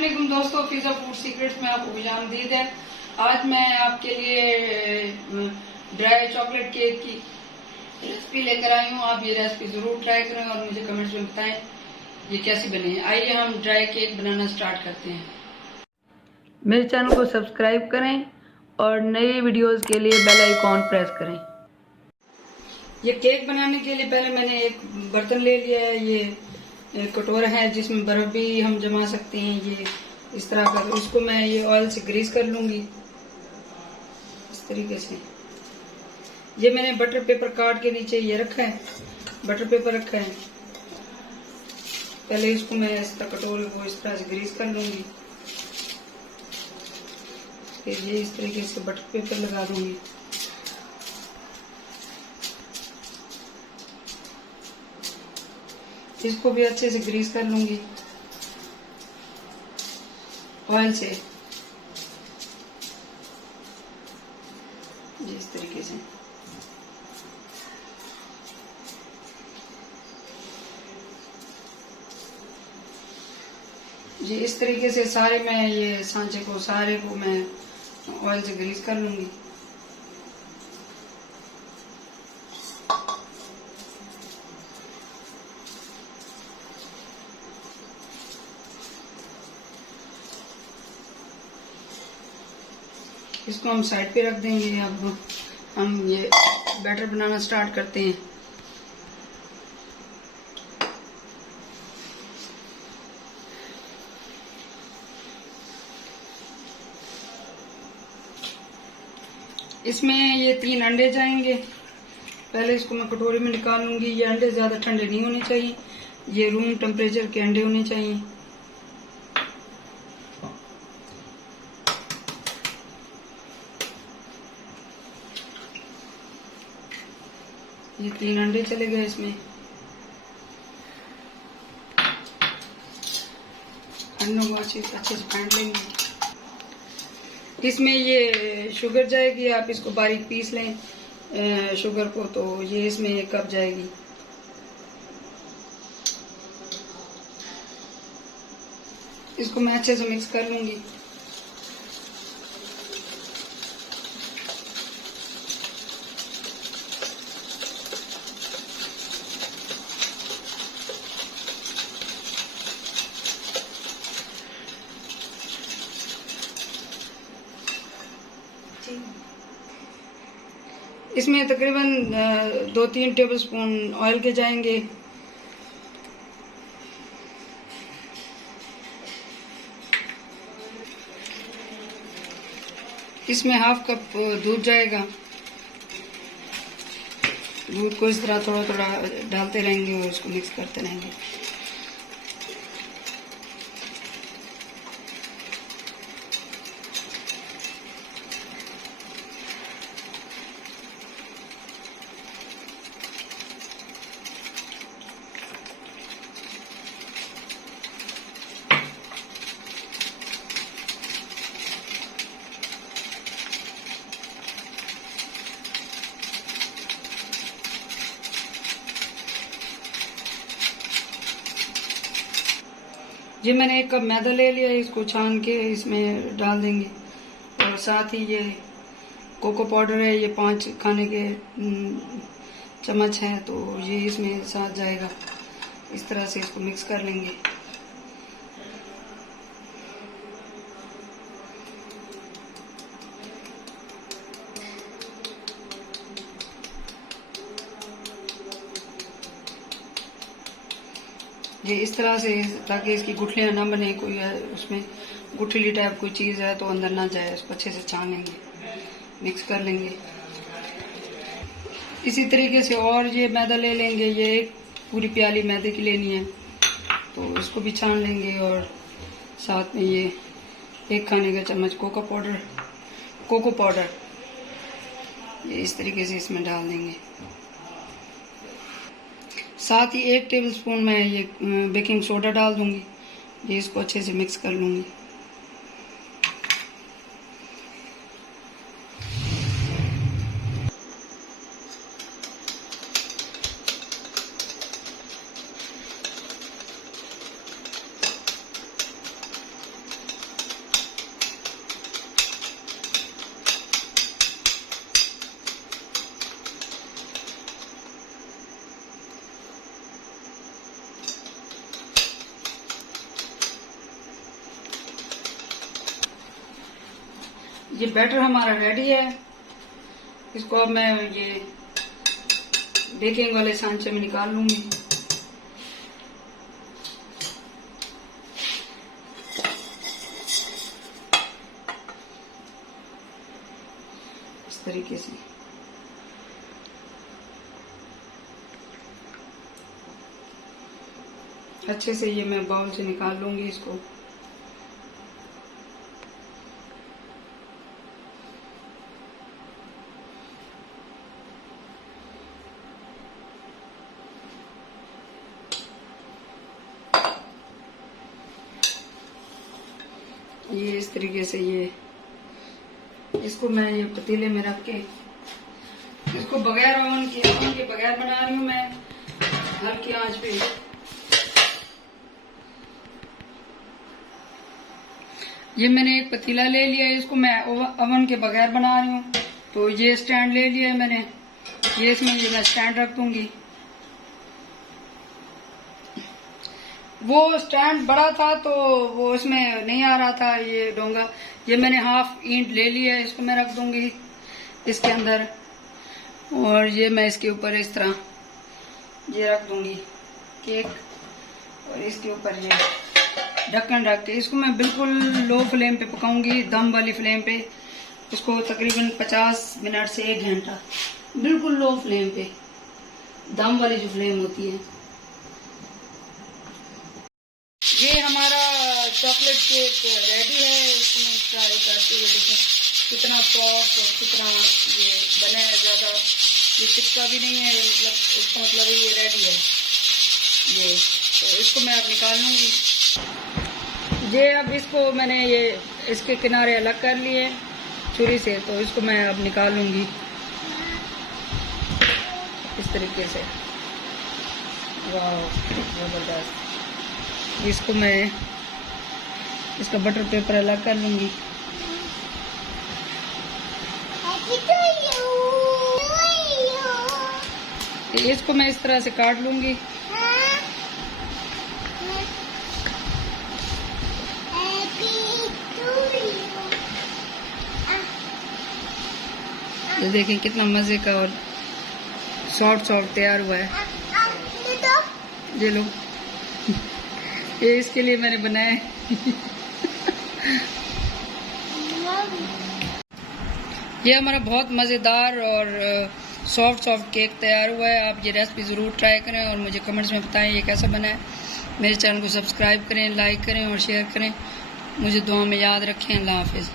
अस्सलामुअलैकुम दोस्तों, pizza food secrets में आपको खुशामदीद है। आज मैं आपके लिए ड्राई चॉकलेट केक की रेसिपी लेकर आई हूँ। आप ये रेसिपी जरूर ट्राई करें और मुझे कमेंट्स में बताएं ये कैसी बनी है। आइए हम ड्राई केक बनाना स्टार्ट करते हैं। मेरे चैनल को सब्सक्राइब करें और नई वीडियोस के लिए बेल आइकॉन प्रेस करें। ये केक बनाने के लिए पहले मैंने एक बर्तन ले लिया है। ये कटोरा है जिसमें बर्फ भी हम जमा सकते हैं। ये इस तरह का, उसको मैं ये ऑयल से ग्रीस कर लूंगी इस तरीके से। ये मैंने बटर पेपर काट के नीचे ये रखा है, बटर पेपर रखा है। पहले इसको मैं इस तरह कटोरे को इस तरह से ग्रीस कर लूंगी, फिर ये इस तरीके से बटर पेपर लगा दूंगी। इसको भी अच्छे से ग्रीस कर लूंगी ऑयल से, इस तरीके से। जी इस तरीके से सारे मैं ये सांचे को सारे को मैं ऑयल से ग्रीस कर लूंगी। इसको हम साइड पे रख देंगे। अब हम ये बैटर बनाना स्टार्ट करते हैं। इसमें ये 3 अंडे जाएंगे। पहले इसको मैं कटोरी में निकाल लूंगी। ये अंडे ज्यादा ठंडे नहीं होने चाहिए, ये रूम टेम्परेचर के अंडे होने चाहिए। ये 3 अंडे चले गए इसमें। अंडों को अच्छे से फेंट लेंगे। इसमें ये शुगर जाएगी, आप इसको बारीक पीस लें शुगर को, तो ये इसमें 1 कप जाएगी। इसको मैं अच्छे से मिक्स कर लूंगी। इसमें तकरीबन 2-3 टेबलस्पून ऑयल के जाएंगे। इसमें 1/2 कप दूध जाएगा। दूध को इस तरह थोड़ा थोड़ा डालते रहेंगे और इसको मिक्स करते रहेंगे। जी मैंने 1 कप मैदा ले लिया, इसको छान के इसमें डाल देंगे। और साथ ही ये कोको पाउडर है, ये 5 खाने के चम्मच है, तो ये इसमें साथ जाएगा। इस तरह से इसको मिक्स कर लेंगे। ये इस तरह से, ताकि इसकी गुठलियां ना बने, कोई उसमें गुठली टाइप कोई चीज है तो अंदर ना जाए। इसको अच्छे से छान लेंगे, मिक्स कर लेंगे। इसी तरीके से और ये मैदा ले लेंगे। ये 1 पूरी प्याली मैदे की लेनी है, तो इसको भी छान लेंगे। और साथ में ये 1 खाने का चम्मच कोको पाउडर ये इस तरीके से इसमें डाल देंगे। साथ ही 1 टेबलस्पून मैं ये बेकिंग सोडा डाल दूंगी। ये इसको अच्छे से मिक्स कर लूंगी। ये बैटर हमारा रेडी है। इसको अब मैं ये बेकिंग वाले सांचे में निकाल लूंगी। इस तरीके से अच्छे से ये मैं बाउल से निकाल लूंगी इसको। ये इस तरीके से ये इसको मैं ये पतीले में रख के इसको बगैर ओवन के बगैर बना रही हूँ मैं, हल्की आंच पे। ये मैंने एक पतीला ले लिया है, इसको मैं ओवन के बगैर बना रही हूँ। तो ये स्टैंड ले लिया है मैंने, ये इसमें ये मैं स्टैंड रख दूंगी। वो स्टैंड बड़ा था तो वो इसमें नहीं आ रहा था ये डोंगा। ये मैंने हाफ ईंट ले लिया है, इसको मैं रख दूंगी इसके अंदर। और ये मैं इसके ऊपर इस तरह ये रख दूंगी केक, और इसके ऊपर ये ढक्कन रख के इसको मैं बिल्कुल लो फ्लेम पे पकाऊंगी, दम वाली फ्लेम पे। इसको तकरीबन 50 मिनट से 1 घंटा बिल्कुल लो फ्लेम पे, दम वाली जो फ्लेम होती है। ये हमारा चॉकलेट केक रेडी है। इसमें ट्राई करते हुए देखें कितना सॉफ्ट और कितना ये बना है, ज्यादा ये चिपका भी नहीं है, मतलब इसका मतलब ये रेडी है ये। तो इसको मैं अब निकाल लूंगी। ये अब इसको मैंने ये इसके किनारे अलग कर लिए छुरी से, तो इसको मैं अब निकाल लूंगी इस तरीके से। वाह जबरदस्त। इसको मैं इसका बटर पेपर अलग कर लूंगी। इसको मैं इस तरह से काट लूंगी। तो देखें कितना मजे का और सॉफ्ट सॉफ्ट तैयार हुआ है। ये लो, ये इसके लिए मैंने बनाया है। ये हमारा बहुत मज़ेदार और सॉफ्ट केक तैयार हुआ है। आप ये रेसिपी ज़रूर ट्राई करें और मुझे कमेंट्स में बताएं ये कैसा बना है। मेरे चैनल को सब्सक्राइब करें, लाइक करें और शेयर करें। मुझे दुआ में याद रखें। अल्लाह हाफिज़।